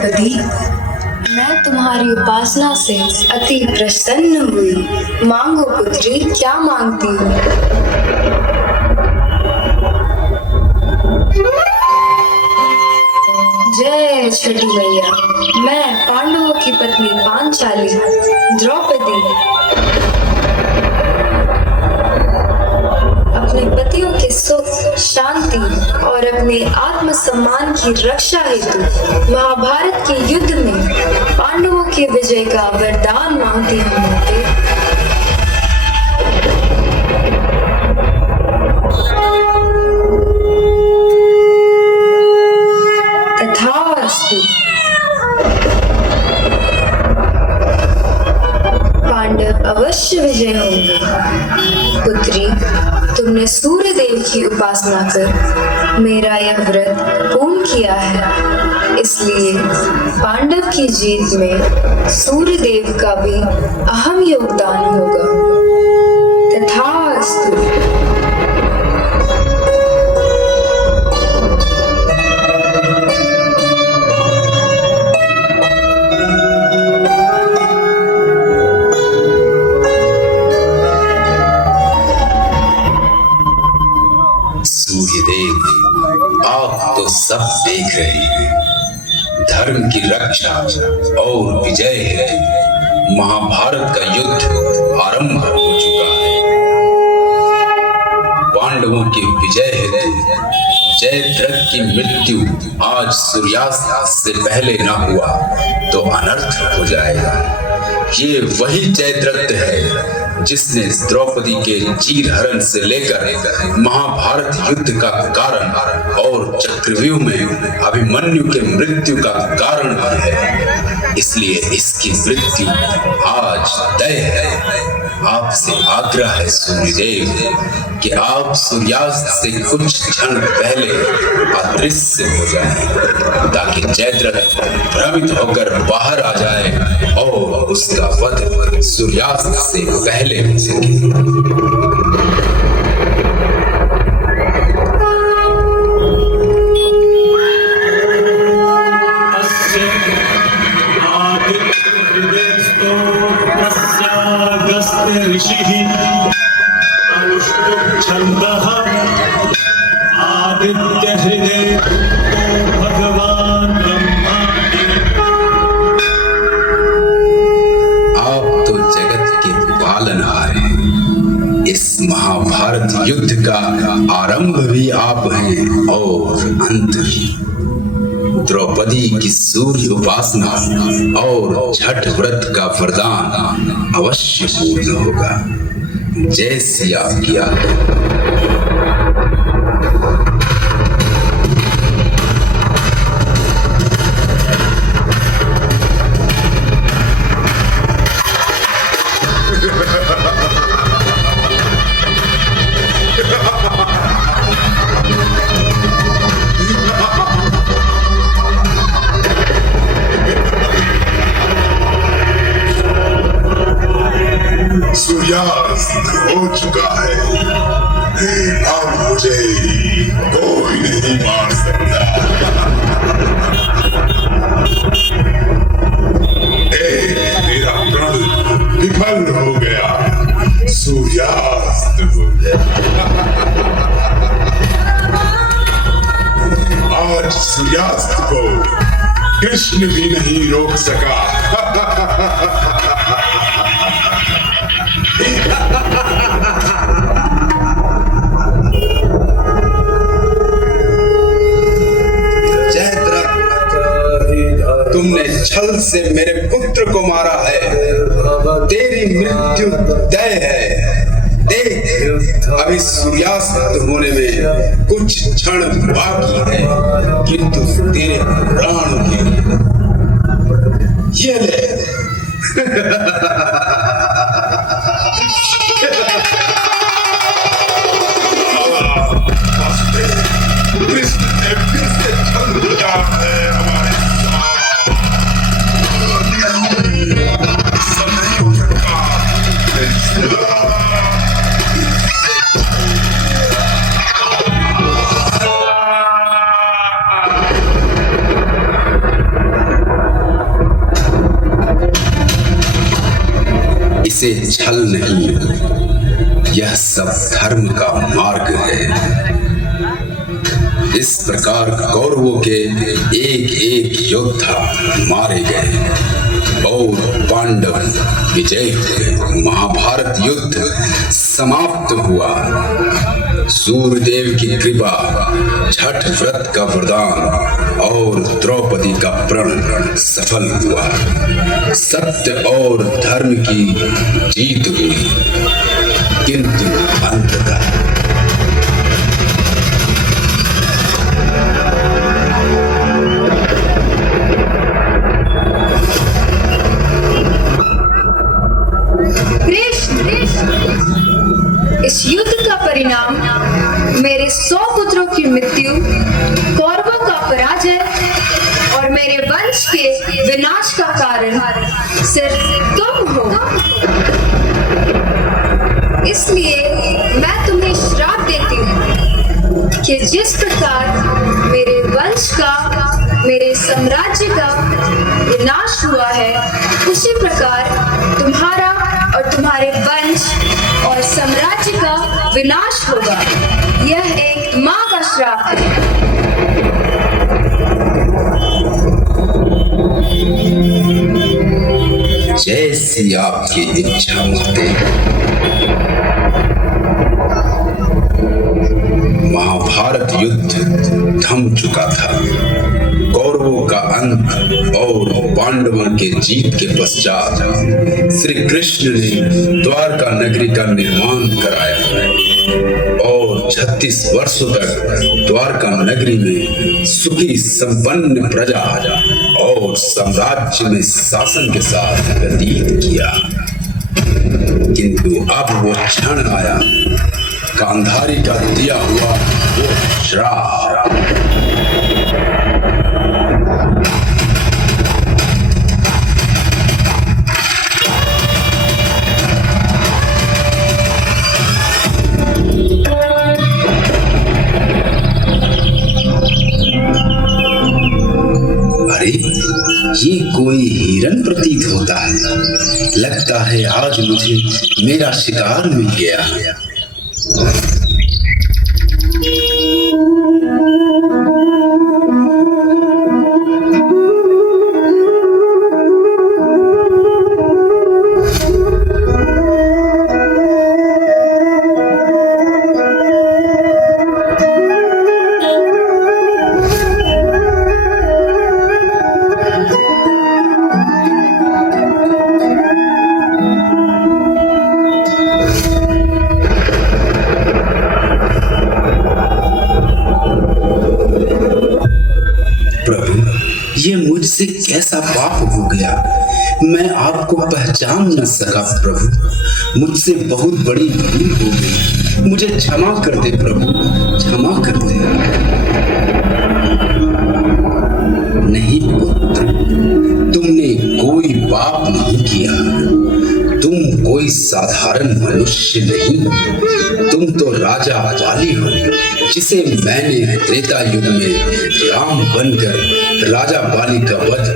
द्रौपदी, मैं तुम्हारी उपासना से अति प्रसन्न हुई। मांगो पुत्री, क्या मांगती हो? जय छठी मैया। मैं पांडवों की पत्नी पांचाली द्रौपदी अपने पतियों के सुख, शांति और अपने आत्मसम्मान की रक्षा हेतु महाभारत के युद्ध में पांडवों के विजय का वरदान मांगती हूँ। तथास्तु। पांडव अवश्य विजय होंगे। पुत्री, तुमने सूर्य देव की उपासना कर मेरा यह व्रत पूर्ण किया है, इसलिए पांडव की जीत में सूर्य देव का भी अहम योगदान होगा। तथास्तु। सूर्यदेव, आप तो सब देख रहे हैं, धर्म की रक्षा और विजय है। महाभारत का युद्ध आरंभ हो चुका है। पांडवों की विजय हेतु जयद्रथ की मृत्यु आज सूर्यास्त से पहले न हुआ तो अनर्थ हो जाएगा। ये वही जयद्रथ है जिसने द्रौपदी के चीरहरण से लेकर महाभारत युद्ध का कारण और चक्रव्यूह में अभिमन्यु के मृत्यु का कारण भी है। इसलिए इसकी मृत्यु आज तय है। आपसे आग्रह है सूर्यदेव कि आप सूर्यास्त से कुछ क्षण पहले अदृश्य हो जाएं, ताकि जयद्रथ भ्रमित होकर बाहर आ जाए और उसका वध सूर्यास्त से पहले हो सके। आदित्य हृदय भगवान ब्रह्मा। आप तो जगत के पालनहार हैं। इस महाभारत युद्ध का आरंभ भी आप हैं और अंत भी। द्रौपदी की सूर्य उपासना और छठ व्रत का वरदान अवश्य पूर्ण होगा। जय सिया की आज्ञा। सूर्यास्त हो चुका है। अब मुझे कोई नहीं मार सकता। मेरा प्रण विफल हो गया। सूर्यास्त हो गया। आज सूर्यास्त को कृष्ण भी नहीं रोक सका। जयद्रथ, तुमने छल से मेरे पुत्र को मारा है। तेरी मृत्यु तय है। देख, अभी सूर्यास्त होने में कुछ क्षण बाकी है, किंतु तेरे प्राण के ये ले। कृष्ण ने फिर से छल किया है हमारे साथ। सब नहीं हो सकता। इससे छल नहीं, यह सब धर्म का मार्ग है। इस प्रकार कौरवों के एक एक योद्धा मारे गए और पांडव विजय हुए। महाभारत युद्ध समाप्त हुआ। सूर्यदेव की कृपा, छठ व्रत का वरदान और द्रौपदी का प्रण सफल हुआ। सत्य और धर्म की जीत हुई, किंतु अंततः इस युद्ध का परिणाम मेरे 100 पुत्रों की मृत्यु, कौरवों का पराजय और मेरे वंश के विनाश का कारण सिर्फ तुम हो। इसलिए मैं तुम्हें श्राप देती हूँ कि जिस प्रकार मेरे वंश का, मेरे साम्राज्य का विनाश हुआ है, उसी प्रकार तुम्हारा और तुम्हारे वंश और साम्राज्य का विनाश होगा। यह एक माँ का श्राप है। जैसी आपकी इच्छा माते। महाभारत युद्ध थम चुका था। कौरवों का अंत और पांडवों के जीत के पश्चात श्री कृष्ण ने द्वारका नगरी का निर्माण कराया और 36 वर्षों तक द्वारका नगरी में सुखी संपन्न प्रजा और साम्राज्य में शासन के साथ व्यतीत किया। किंतु अब वो क्षण आया, गांधारी का दिया हुआ वो श्राप। ये कोई हिरन प्रतीत होता है। लगता है आज मुझे मेरा शिकार मिल गया। ये मुझसे कैसा पाप हो गया, मैं आपको पहचान न सका प्रभु। मुझसे बहुत बड़ी भूल हो गई, मुझे क्षमा कर दे प्रभु, क्षमा कर दे। नहीं पुत्र, तुमने कोई पाप नहीं किया। तुम कोई साधारण मनुष्य नहीं, तुम तो राजा बाली हो, जिसे मैंने त्रेता युग में राम बनकर राजा बाली का वध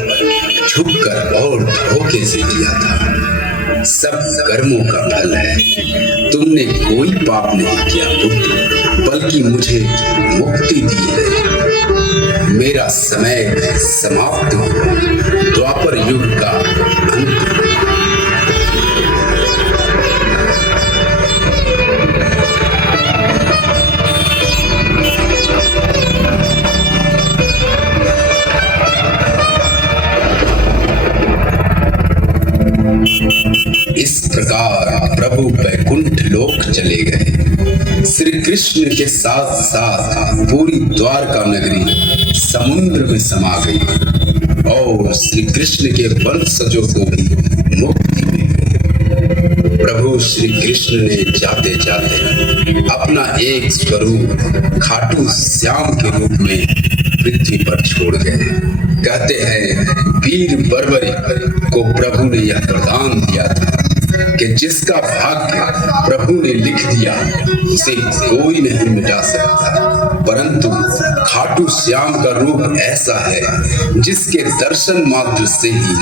झुककर और धोखे से किया था। सब कर्मों का फल है। तुमने कोई पाप नहीं किया पुत्र, बल्कि मुझे मुक्ति दी है। मेरा समय समाप्त हो, द्वापर युग का अंत। इस प्रकार प्रभु वैकुंठ लोक चले गए। श्री कृष्ण के साथ साथ पूरी द्वारका नगरी समुद्र में समा गई और श्री कृष्ण के वंशजों को भी मुक्ति मिल गई। प्रभु श्री कृष्ण ने जाते जाते अपना एक स्वरूप खाटू श्याम के रूप में पृथ्वी पर छोड़ गए। कहते हैं वीर बर्बरी को प्रभु ने यह वरदान दिया था कि जिसका भाग्य प्रभु ने लिख दिया उसे कोई नहीं मिटा सकता। परंतु खाटू श्याम का रूप ऐसा है जिसके दर्शन मात्र से ही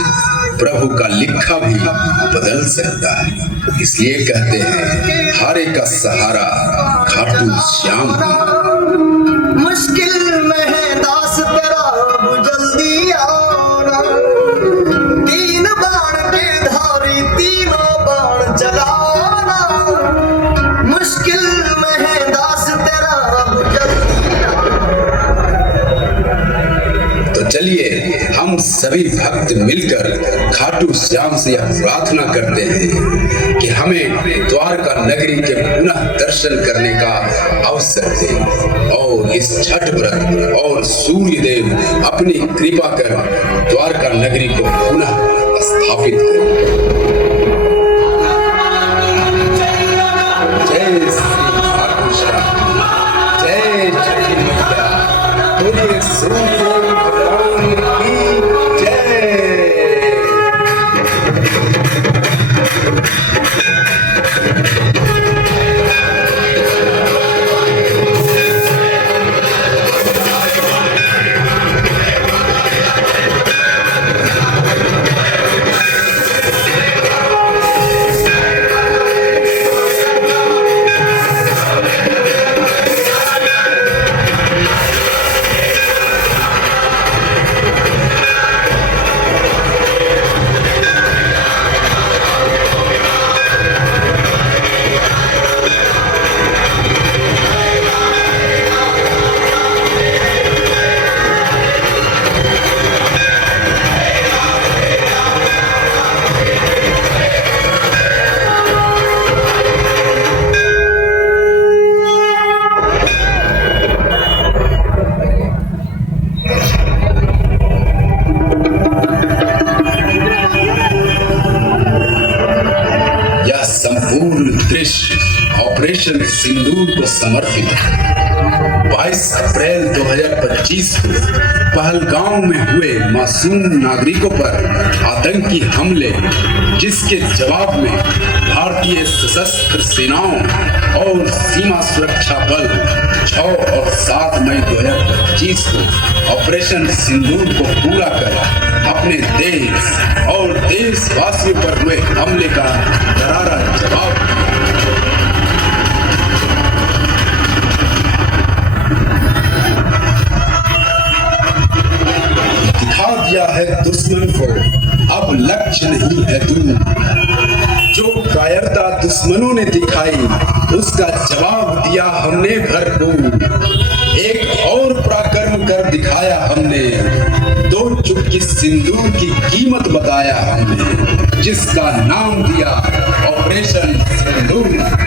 प्रभु का लिखा भी बदल सकता है। इसलिए कहते हैं हारे का सहारा खाटू श्याम। मुश्किल में है दास तेरा अब जल्दी आना, तीन बाण के धारी तीनों बाण चलाना। मुश्किल में है दास तेरा अब जल्दी आना। तो चलिए हम सभी भक्त मिलकर खाटू श्याम से यह प्रार्थना करते हैं कि हमें द्वारका नगरी के पुनः दर्शन करने का अवसर दे और इस छठ व्रत और सूर्य देव अपनी कृपा कर द्वारका नगरी को पुनः स्थापित करें। जय श्री खाटू श्याम, जय छठी मैया, बोलिए सूर्य देव भगवान की जय। संपूर्ण दृश्य ऑपरेशन सिंदूर को समर्पित है। 22 अप्रैल 2025 को पहलगांव में हुए मासूम नागरिकों पर आतंकी हमले, जिसके जवाब में भारतीय सशस्त्र सेनाओं और सीमा सुरक्षा बल 6 और 7 मई 2025 को ऑपरेशन सिंदूर को पूरा कर अपने देश और देशवासियों पर हुए हमले का करारा जवाब दिखा दिया है दुश्मन को, अब लक्ष्य नहीं है दूर। जो कायरता दुश्मनों ने दिखाई उसका जवाब दिया हमने भरपूर। एक और पराक्रम कर दिखाया हमने, 2 चुटकी सिंदूर की कीमत बताया हमने, जिसका नाम दिया ऑपरेशन सिंदूर।